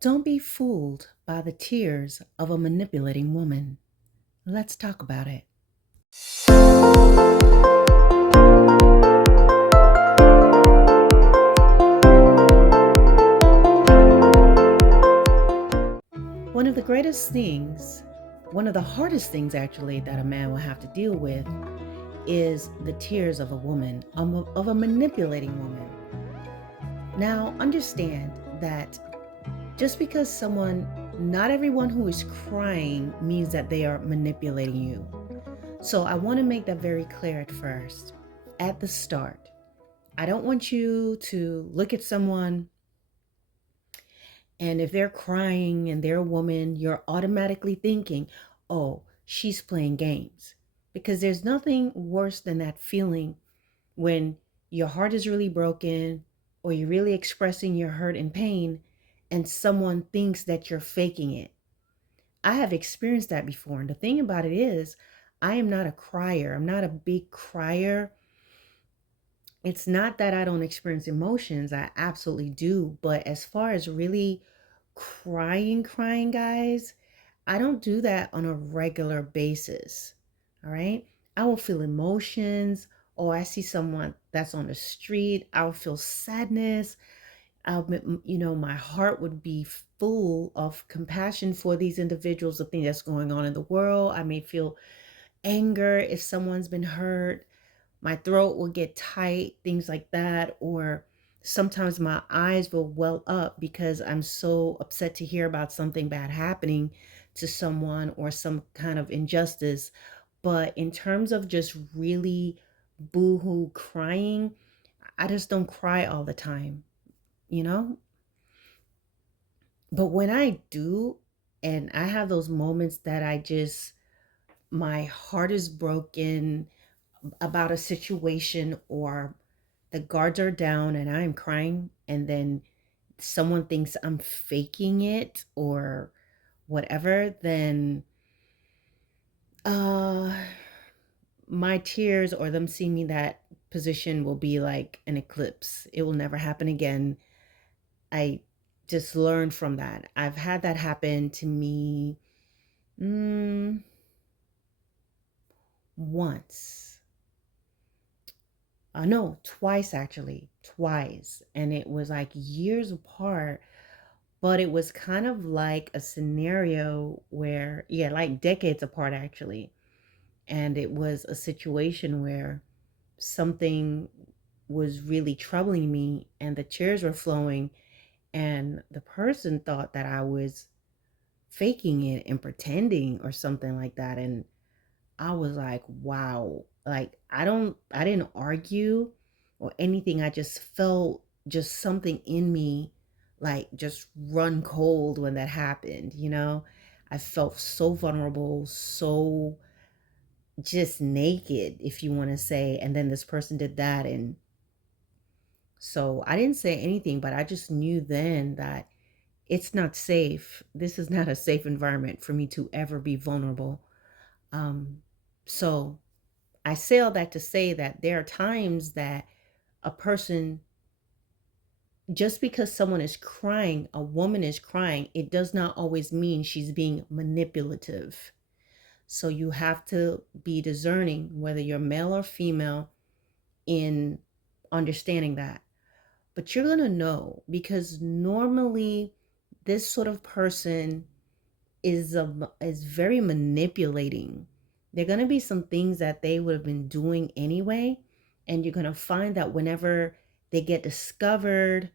Don't be fooled by the tears of a manipulating woman. Let's talk about it. One of the greatest things, one of the hardest things actually, that a man will have to deal with is the tears of a woman, of a manipulating woman. Now, understand that just because not everyone who is crying means that they are manipulating you. So I want to make that very clear at first, at the start. I don't want you to look at someone and if they're crying and they're a woman, you're automatically thinking, oh, she's playing games. Because there's nothing worse than that feeling when your heart is really broken or you're really expressing your hurt and pain and someone thinks that you're faking it. I have experienced that before. And the thing about it is, I am not a crier. I'm not a big crier. It's not that I don't experience emotions. I absolutely do. But as far as really crying, guys, I don't do that on a regular basis. All right. I will feel emotions. Or I see someone that's on the street. I'll feel sadness. My heart would be full of compassion for these individuals, the thing that's going on in the world. I may feel anger if someone's been hurt. My throat will get tight, things like that. Or sometimes my eyes will well up because I'm so upset to hear about something bad happening to someone or some kind of injustice. But in terms of just really boohoo crying, I just don't cry all the time, you know? But when I do, and I have those moments that my heart is broken about a situation, or the guards are down and I'm crying, and then someone thinks I'm faking it or whatever, then uh my tears or them seeing me that position will be like an eclipse. It will never happen again. I just learned from that. I've had that happen to me mm, once. No, twice actually. Twice. And it was like years apart, but it was kind of like a scenario where, yeah, like decades apart actually. And it was a situation where something was really troubling me and the tears were flowing, and the person thought that I was faking it and pretending or something like that. And I was like, wow. Like I didn't argue or anything. I just felt just something in me like just run cold when that happened. I felt so vulnerable, so just naked, if you want to say. And then this person did that. And so I didn't say anything, but I just knew then that it's not safe. This is not a safe environment for me to ever be vulnerable. So I say all that to say that there are times that a person, just because someone is crying, a woman is crying, it does not always mean she's being manipulative. So you have to be discerning whether you're male or female in understanding that. But you're going to know because normally this sort of person is very manipulating. There are going to be some things that they would have been doing anyway, and you're going to find that whenever they get discovered,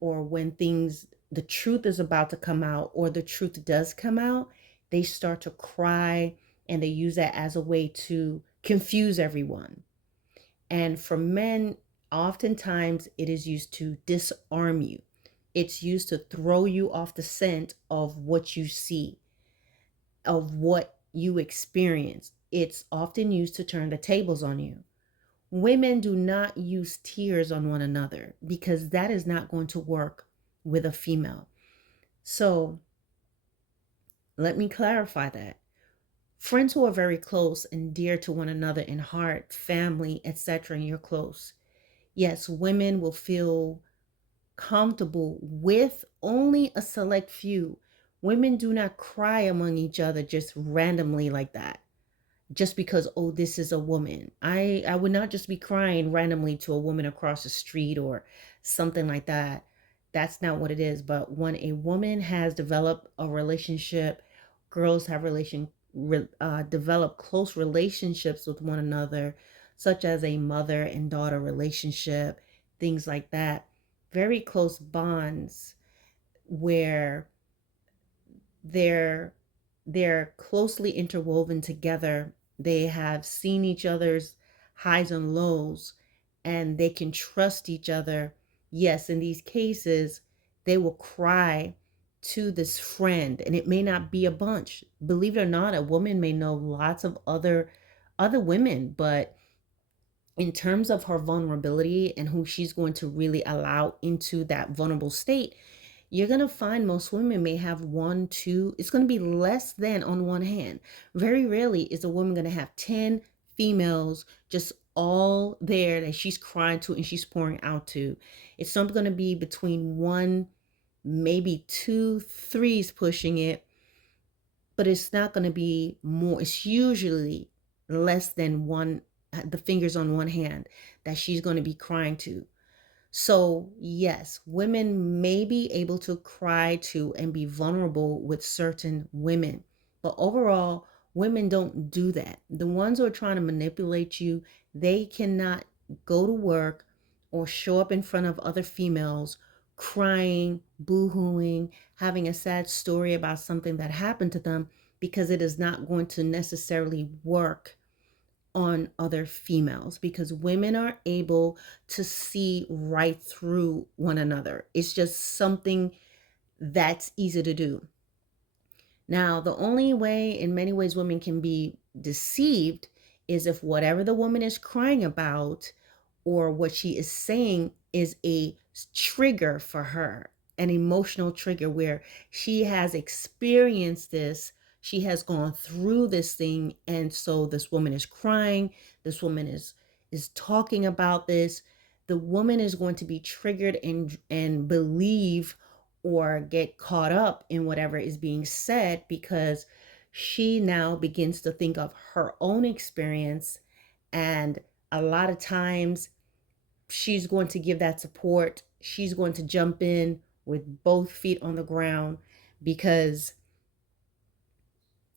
or when the truth is about to come out, or the truth does come out, they start to cry, and they use that as a way to confuse everyone. And for men, oftentimes it is used to disarm you. It's used to throw you off the scent of what you see, of what you experience. It's often used to turn the tables on you. Women do not use tears on one another because that is not going to work with a female. So let me clarify that. Friends who are very close and dear to one another in heart, family, etc., and you're close. Yes, women will feel comfortable with only a select few. Women do not cry among each other just randomly like that. Just because, oh, this is a woman. I would not just be crying randomly to a woman across the street or something like that. That's not what it is. But when a woman has developed a relationship, girls have develop close relationships with one another, such as a mother and daughter relationship, things like that. Very close bonds where they're they're closely interwoven together. They have seen each other's highs and lows, and they can trust each other. Yes, in these cases, they will cry to this friend, and it may not be a bunch. Believe it or not, a woman may know lots of other women, but in terms of her vulnerability and who she's going to really allow into that vulnerable state, you're going to find most women may have one, two, it's going to be less than on one hand. Very rarely is a woman going to have 10 females just all there that she's crying to and she's pouring out to. It's something going to be between one, maybe two, threes pushing it, but it's not going to be more. It's usually less than one, the fingers on one hand that she's going to be crying to. So, yes, women may be able to cry to and be vulnerable with certain women, but overall, women don't do that. The ones who are trying to manipulate you, they cannot go to work or show up in front of other females crying, boo-hooing, having a sad story about something that happened to them because it is not going to necessarily work on other females because women are able to see right through one another. It's just something that's easy to do. Now, the only way, in many ways, women can be deceived is if whatever the woman is crying about or what she is saying is a trigger for her, an emotional trigger where she has experienced this, she has gone through this thing, and so this woman is crying, this woman is talking about this. The woman is going to be triggered and believe or get caught up in whatever is being said because she now begins to think of her own experience. And a lot of times she's going to give that support. She's going to jump in with both feet on the ground because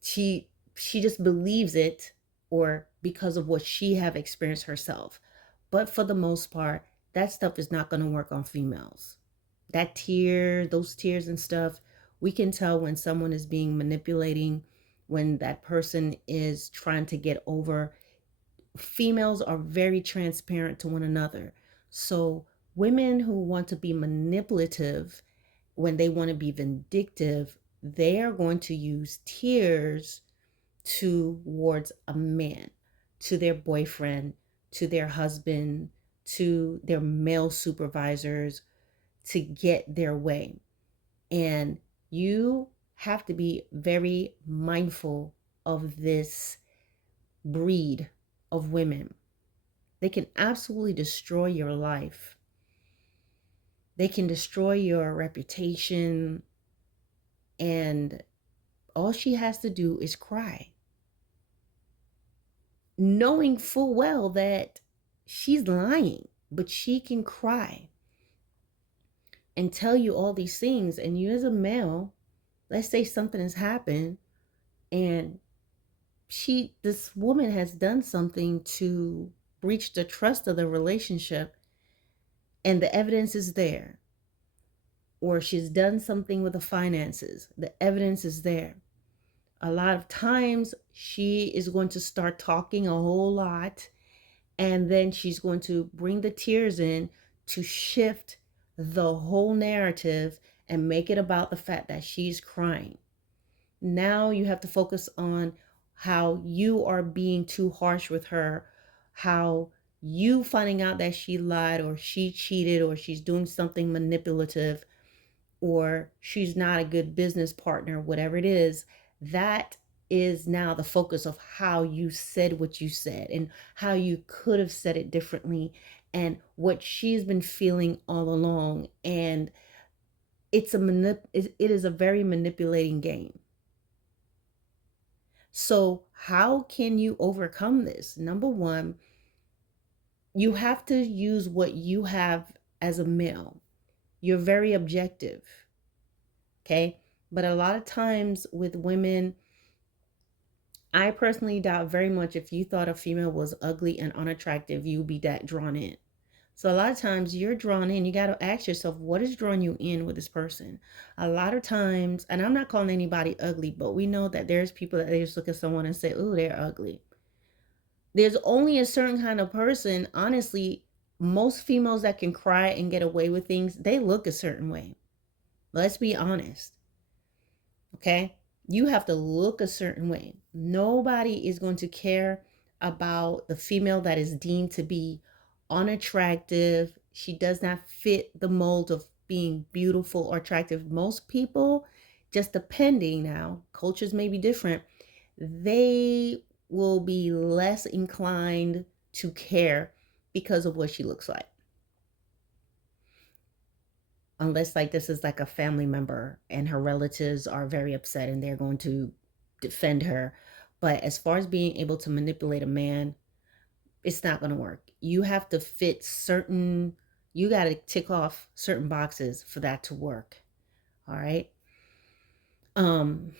she just believes it or because of what she have experienced herself. But for the most part, that stuff is not going to work on females. Those tears and stuff, we can tell when someone is being manipulating, when that person is trying to get over. Females are very transparent to one another. So women who want to be manipulative, when they want to be vindictive, they are going to use tears towards a man, to their boyfriend, to their husband, to their male supervisors to get their way. And you have to be very mindful of this breed of women. They can absolutely destroy your life. They can destroy your reputation. And all she has to do is cry, knowing full well that she's lying, but she can cry and tell you all these things. And you, as a male, let's say something has happened and this woman has done something to breach the trust of the relationship and the evidence is there, or she's done something with the finances, the evidence is there. A lot of times she is going to start talking a whole lot, and then she's going to bring the tears in to shift the whole narrative and make it about the fact that she's crying. Now you have to focus on how you are being too harsh with her, how you finding out that she lied or she cheated or she's doing something manipulative or she's not a good business partner, whatever it is. That is now the focus of how you said what you said and how you could have said it differently and what she's been feeling all along. And it is a very manipulating game. So how can you overcome this? Number one, you have to use what you have as a male. You're very objective, okay? But a lot of times with women, I personally doubt very much if you thought a female was ugly and unattractive, you'd be that drawn in. So a lot of times you're drawn in, you got to ask yourself, what is drawing you in with this person? A lot of times, and I'm not calling anybody ugly, but we know that there's people that they just look at someone and say, oh, they're ugly. There's only a certain kind of person, honestly, most females that can cry and get away with things, they look a certain way. Let's be honest. Okay? You have to look a certain way. Nobody is going to care about the female that is deemed to be unattractive. She does not fit the mold of being beautiful or attractive. Most people, just depending now, cultures may be different, they will be less inclined to care because of what she looks like. Unless like this is like a family member and her relatives are very upset and they're going to defend her. But as far as being able to manipulate a man, it's not going to work. You have to fit certain, you got to tick off certain boxes for that to work. All right. Um,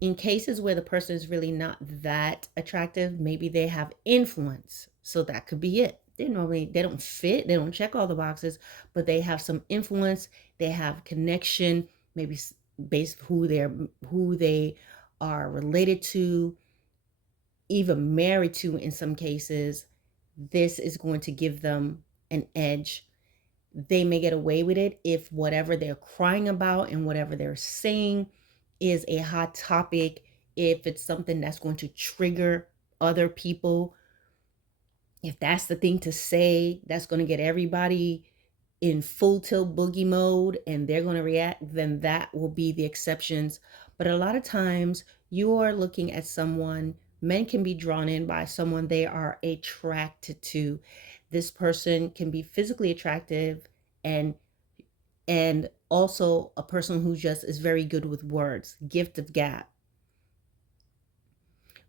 in cases where the person is really not that attractive, maybe they have influence. So that could be it. They don't fit, they don't check all the boxes, but they have some influence, they have connection, maybe based who they are related to, even married to in some cases. This is going to give them an edge. They may get away with it if whatever they're crying about and whatever they're saying is a hot topic, if it's something that's going to trigger other people, if that's the thing to say that's going to get everybody in full tilt boogie mode and they're going to react, then that will be the exceptions. But a lot of times you are looking at someone, men can be drawn in by someone they are attracted to. This person can be physically attractive and also a person who just is very good with words, gift of gab.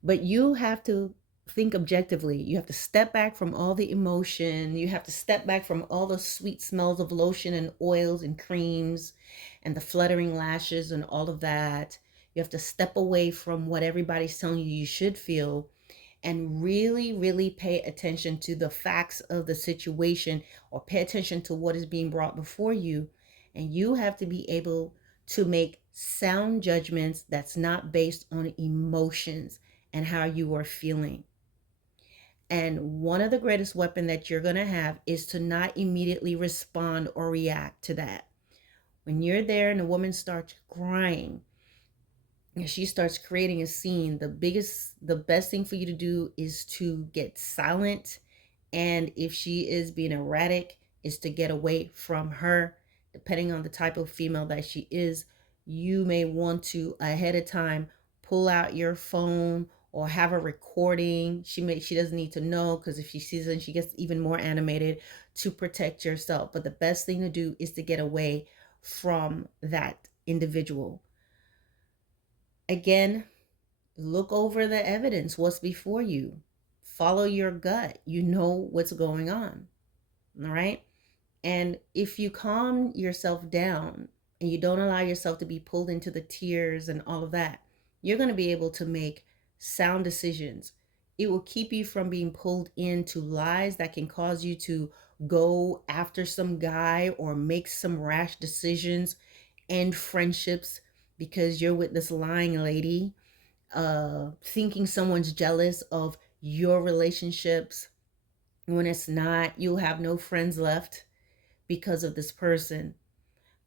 But you have to think objectively. You have to step back from all the emotion. You have to step back from all the sweet smells of lotion and oils and creams and the fluttering lashes and all of that. You have to step away from what everybody's telling you you should feel and really, really pay attention to the facts of the situation, or pay attention to what is being brought before you. And you have to be able to make sound judgments that's not based on emotions and how you are feeling. And one of the greatest weapon that you're going to have is to not immediately respond or react to that. When you're there and a woman starts crying and she starts creating a scene, the best thing for you to do is to get silent. And if she is being erratic, is to get away from her. Depending on the type of female that she is, you may want to ahead of time pull out your phone or have a recording. She doesn't need to know, because if she sees it and she gets even more animated, to protect yourself. But the best thing to do is to get away from that individual. Again, look over the evidence, what's before you. Follow your gut. You know what's going on. All right. And if you calm yourself down and you don't allow yourself to be pulled into the tears and all of that, you're going to be able to make sound decisions. It will keep you from being pulled into lies that can cause you to go after some guy or make some rash decisions, end friendships because you're with this lying lady, thinking someone's jealous of your relationships when it's not. You'll have no friends left because of this person.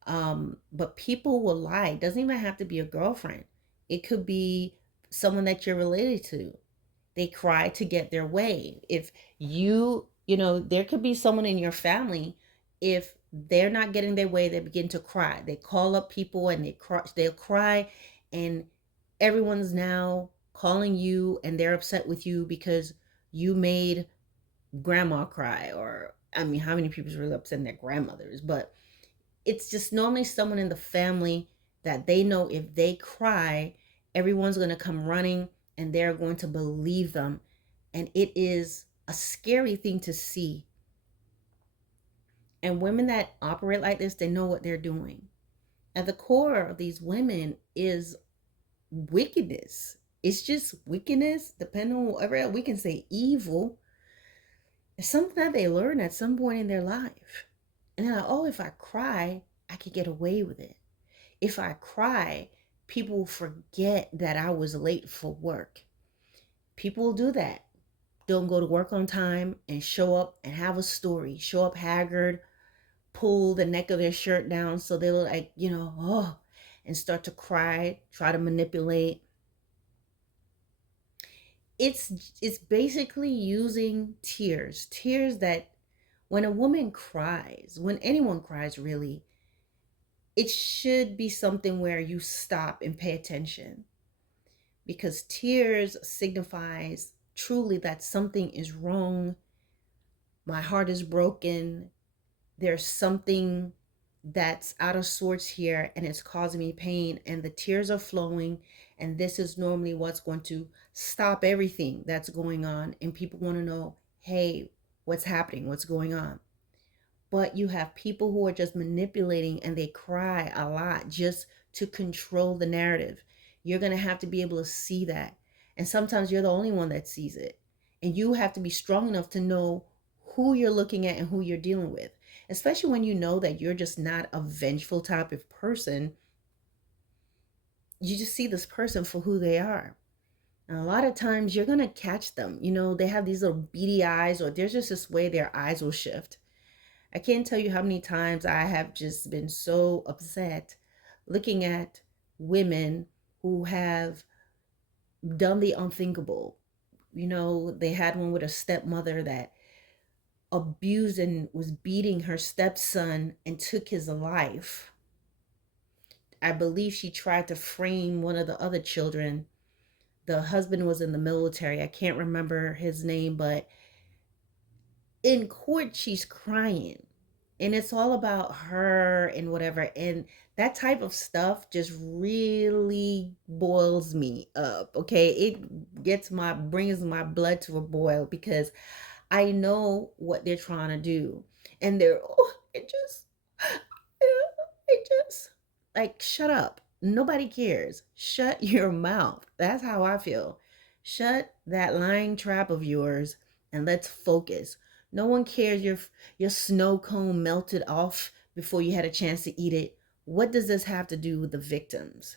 But people will lie. It doesn't even have to be a girlfriend. It could be someone that you're related to. They cry to get their way. If there could be someone in your family, if they're not getting their way, they begin to cry. They call up people and they'll cry, and everyone's now calling you and they're upset with you because you made grandma cry, or I mean, how many people is really upsetting their grandmothers? But it's just normally someone in the family that they know if they cry, everyone's going to come running and they're going to believe them. And it is a scary thing to see. And women that operate like this, they know what they're doing. At the core of these women is wickedness. It's just wickedness, depending on whatever we can say evil. It's something that they learn at some point in their life. And they're like, oh, if I cry, I could get away with it. If I cry, people will forget that I was late for work. People will do that. Don't go to work on time and show up and have a story. Show up haggard, pull the neck of their shirt down so they look like, oh, and start to cry, try to manipulate. It's basically using tears. Tears that when a woman cries, when anyone cries really, it should be something where you stop and pay attention, because tears signifies truly that something is wrong. My heart is broken. There's something that's out of sorts here and it's causing me pain, and the tears are flowing, and this is normally what's going to stop everything that's going on, and people want to know, hey, what's happening, what's going on. But you have people who are just manipulating and they cry a lot just to control the narrative. You're going to have to be able to see that. And sometimes you're the only one that sees it. And you have to be strong enough to know who you're looking at and who you're dealing with. Especially when you know that you're just not a vengeful type of person. You just see this person for who they are. And a lot of times you're going to catch them. They have these little beady eyes, or there's just this way their eyes will shift. I can't tell you how many times I have just been so upset looking at women who have done the unthinkable. They had one with a stepmother that abused and was beating her stepson and took his life. I believe she tried to frame one of the other children. The husband was in the military. I can't remember his name, but in court, she's crying and it's all about her and whatever, and that type of stuff just really boils me up. Okay, it brings my blood to a boil, because I know what they're trying to do, and they're, oh, it just like, shut up, nobody cares, shut your mouth. That's how I feel. Shut that lying trap of yours and let's focus. No one cares your snow cone melted off before you had a chance to eat it. What does this have to do with the victims?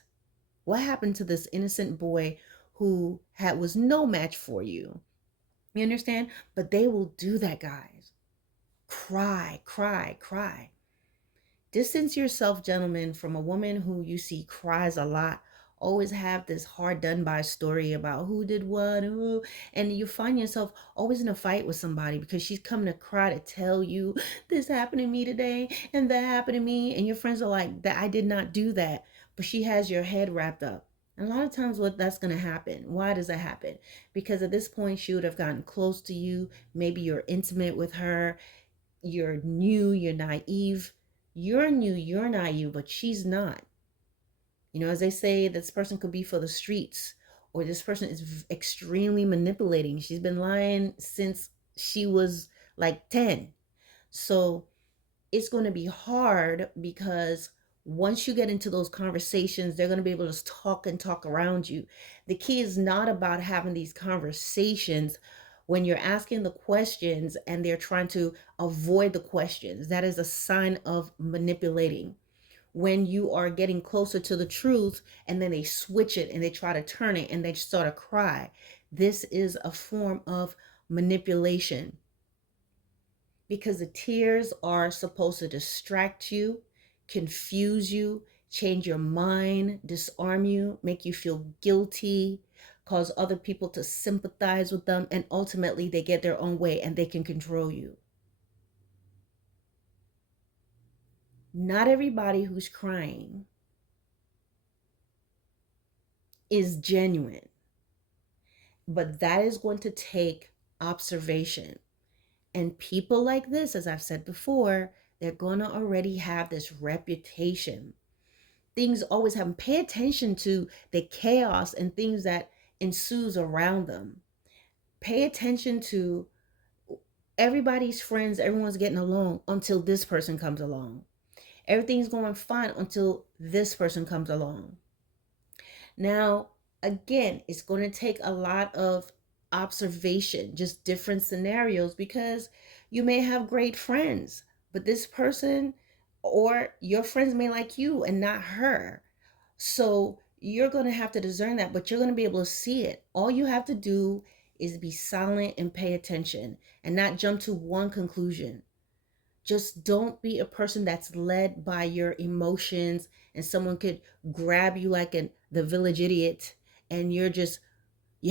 What happened to this innocent boy who had was no match for you? You understand? But they will do that, guys. Cry, cry, cry. Distance yourself, gentlemen, from a woman who you see cries a lot. Always have this hard done by story about who did what, who, and you find yourself always in a fight with somebody because she's coming to cry to tell you this happened to me today and that happened to me, and your friends are like, that I did not do that, but she has your head wrapped up. And a lot of times what that's going to happen. Why does that happen? Because at this point she would have gotten close to you. Maybe you're intimate with her. You're new, you're naive. You're new, you're naive, but she's not. As they say, this person could be for the streets, or this person is extremely manipulating. She's been lying since she was like 10. So it's going to be hard, because once you get into those conversations, they're going to be able to talk and talk around you. The key is not about having these conversations when you're asking the questions and they're trying to avoid the questions. That is a sign of manipulating. When you are getting closer to the truth and then they switch it and they try to turn it and they start to cry, this is a form of manipulation, because the tears are supposed to distract you, confuse you, change your mind, disarm you, make you feel guilty, cause other people to sympathize with them, and ultimately they get their own way and they can control you. Not everybody who's crying is genuine, but that is going to take observation. And people like this, as I've said before, they're going to already have this reputation. Things always happen. Pay attention to the chaos and things that ensues around them. Pay attention to everybody's friends, everyone's getting along until this person comes along. Everything's going fine until this person comes along. Now, again, it's going to take a lot of observation, just different scenarios, because you may have great friends, but this person or your friends may like you and not her. So you're going to have to discern that, but you're going to be able to see it. All you have to do is be silent and pay attention and not jump to one conclusion. Just don't be a person that's led by your emotions and someone could grab you like the village idiot, and you're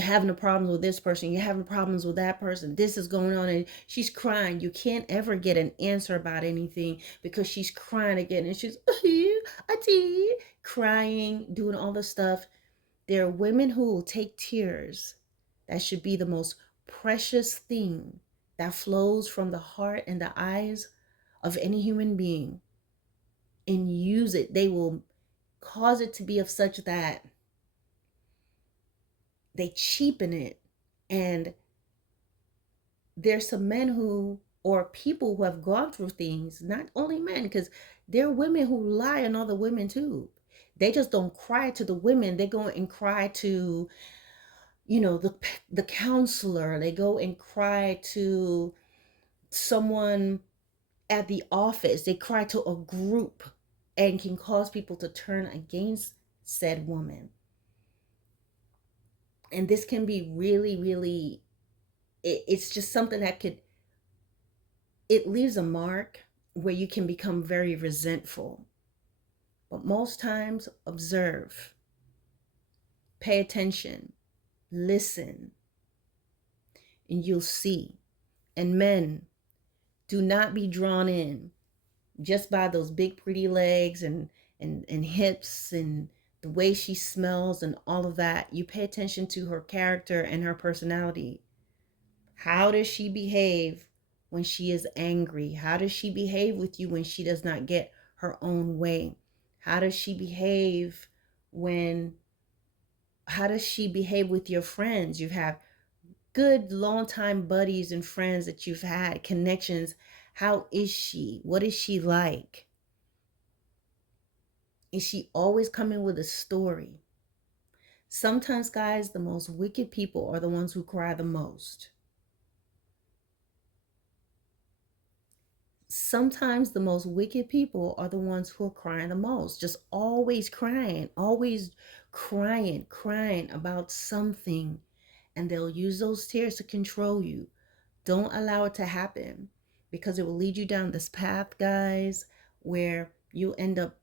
having the problems with this person, you're having problems with that person, this is going on and she's crying. You can't ever get an answer about anything because she's crying again and she's crying, doing all the stuff. There are women who will take tears. That should be the most precious thing that flows from the heart and the eyes of any human being, and use it. They will cause it to be of such that they cheapen it. And there's some men who, or people who have gone through things, not only men, because there are women who lie on other women too. They just don't cry to the women. They go and cry to, the counselor. They go and cry to someone at the office. They cry to a group and can cause people to turn against said woman. And this can be really, really, it's just something that it leaves a mark where you can become very resentful. But most times, observe, pay attention, listen, and you'll see. And men, do not be drawn in just by those big pretty legs and hips and the way she smells and all of that. You pay attention to her character and her personality. How does she behave when she is angry? How does she behave with you when she does not get her own way? How does she behave when how does she behave with your friends? You have good long time buddies and friends that you've had connections. How is she? What is she like? Is she always coming with a story? Sometimes, guys, the most wicked people are the ones who cry the most. Sometimes the most wicked people are the ones who are crying the most, just always crying about something. And they'll use those tears to control you. Don't allow it to happen, because it will lead you down this path, guys, where you end up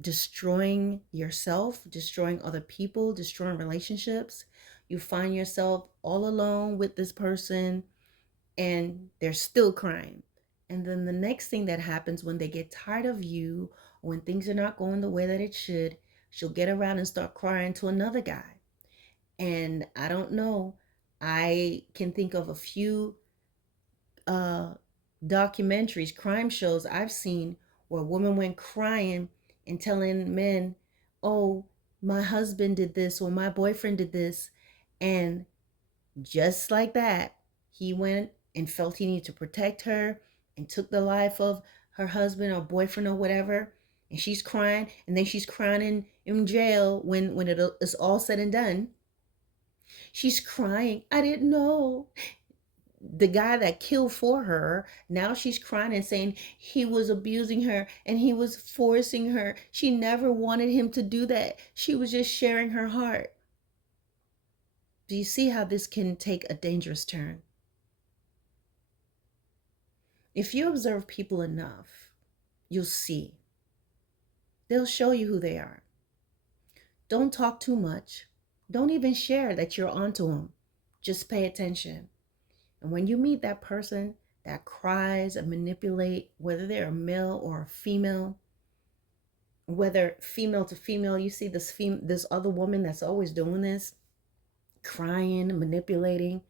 destroying yourself, destroying other people, destroying relationships. You find yourself all alone with this person and they're still crying. And then the next thing that happens when they get tired of you, or when things are not going the way that it should, she'll get around and start crying to another guy. And I don't know, I can think of a few uh, documentaries, crime shows I've seen where women went crying and telling men, oh, my husband did this or my boyfriend did this. And just like that, he went and felt he needed to protect her and took the life of her husband or boyfriend or whatever. And she's crying, and then she's crying in jail when it is all said and done. She's crying, I didn't know. The guy that killed for her, now she's crying and saying he was abusing her and he was forcing her. She never wanted him to do that. She was just sharing her heart. Do you see how this can take a dangerous turn? If you observe people enough, you'll see. They'll show you who they are. Don't talk too much. Don't even share that you're onto them. Just pay attention. And when you meet that person that cries and manipulate, whether they're a male or a female, whether female to female, you see this other woman that's always doing this, crying and manipulating.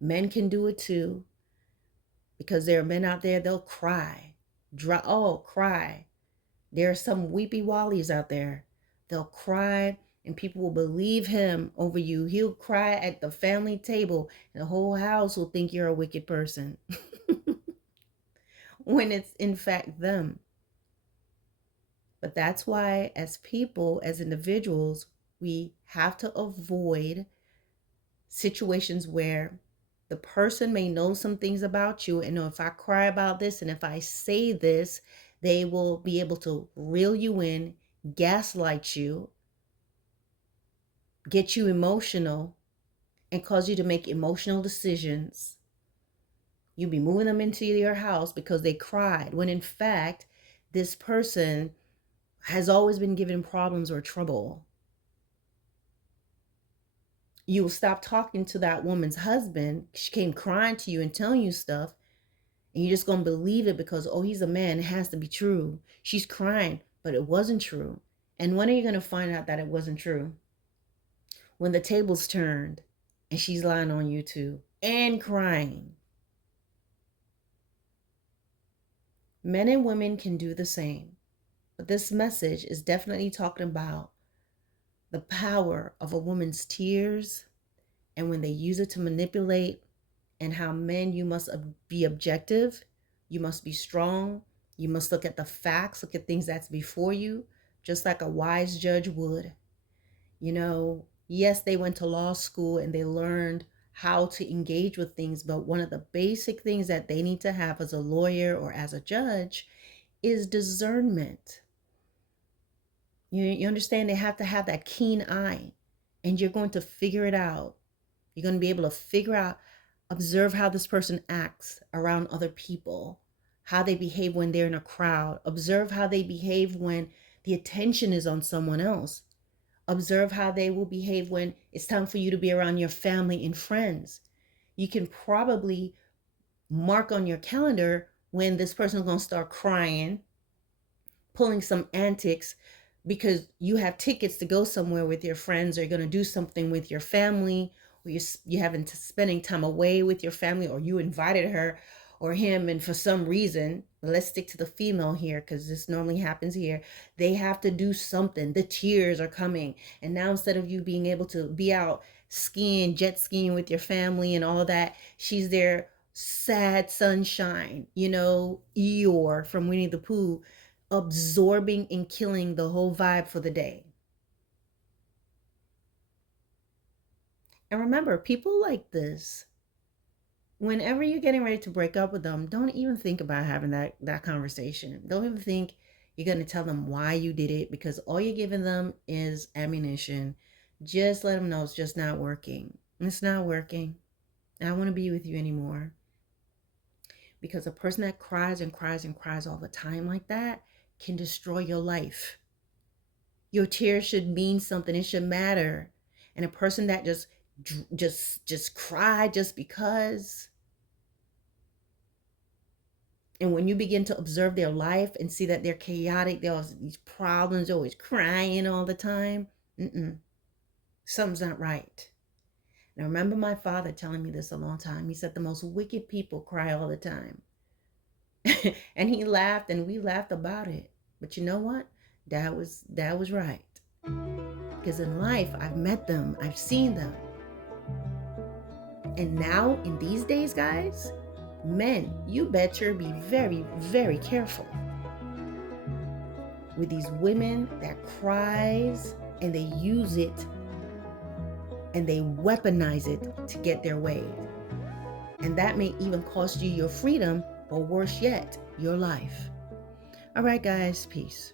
Men can do it too. Because there are men out there, they'll cry. Cry. There are some weepy wallies out there. They'll cry and people will believe him over you. He'll cry at the family table and the whole house will think you're a wicked person when it's in fact them. But that's why, as people, as individuals, we have to avoid situations where the person may know some things about you and know if I cry about this and if I say this, they will be able to reel you in, gaslight you, get you emotional, and cause you to make emotional decisions. You'll be moving them into your house because they cried, when in fact, this person has always been given problems or trouble. You will stop talking to that woman's husband. She came crying to you and telling you stuff, and you're just going to believe it because, oh, he's a man. It has to be true. She's crying, but it wasn't true. And when are you going to find out that it wasn't true? When the tables turned and she's lying on you too and crying. Men and women can do the same. But this message is definitely talking about the power of a woman's tears and when they use it to manipulate, and how men, you must be objective, you must be strong, you must look at the facts, look at things that's before you, just like a wise judge would. You know, yes, they went to law school and they learned how to engage with things, but one of the basic things that they need to have as a lawyer or as a judge is discernment. You understand, they have to have that keen eye, and you're going to figure it out. You're going to be able to figure out, observe how this person acts around other people, how they behave when they're in a crowd, observe how they behave when the attention is on someone else, observe how they will behave when it's time for you to be around your family and friends. You can probably mark on your calendar when this person is going to start crying, pulling some antics, because you have tickets to go somewhere with your friends, or you're going to do something with your family, or you haven't spending time away with your family, or you invited her or him, and for some reason, let's stick to the female here because this normally happens here, they have to do something. The tears are coming, and now instead of you being able to be out skiing, jet skiing with your family and all that, she's there sad sunshine, Eeyore from Winnie the Pooh, absorbing and killing the whole vibe for the day. And remember, people like this, whenever you're getting ready to break up with them, don't even think about having that conversation. Don't even think you're going to tell them why you did it, because all you're giving them is ammunition. Just let them know it's just not working. It's not working. I don't want to be with you anymore. Because a person that cries and cries and cries all the time like that can destroy your life. Your tears should mean something. It should matter. And a person that just cry just because, and when you begin to observe their life and see that they're chaotic, they have these problems, they're always crying all the time, something's not right. And I remember my father telling me this a long time. He said the most wicked people cry all the time. And he laughed and we laughed about it. But you know what? That was right. Because in life, I've met them, I've seen them. And now, in these days, guys, men, you better be very, very careful with these women that cries and they use it and they weaponize it to get their way. And that may even cost you your freedom, or worse yet, your life. All right, guys, peace.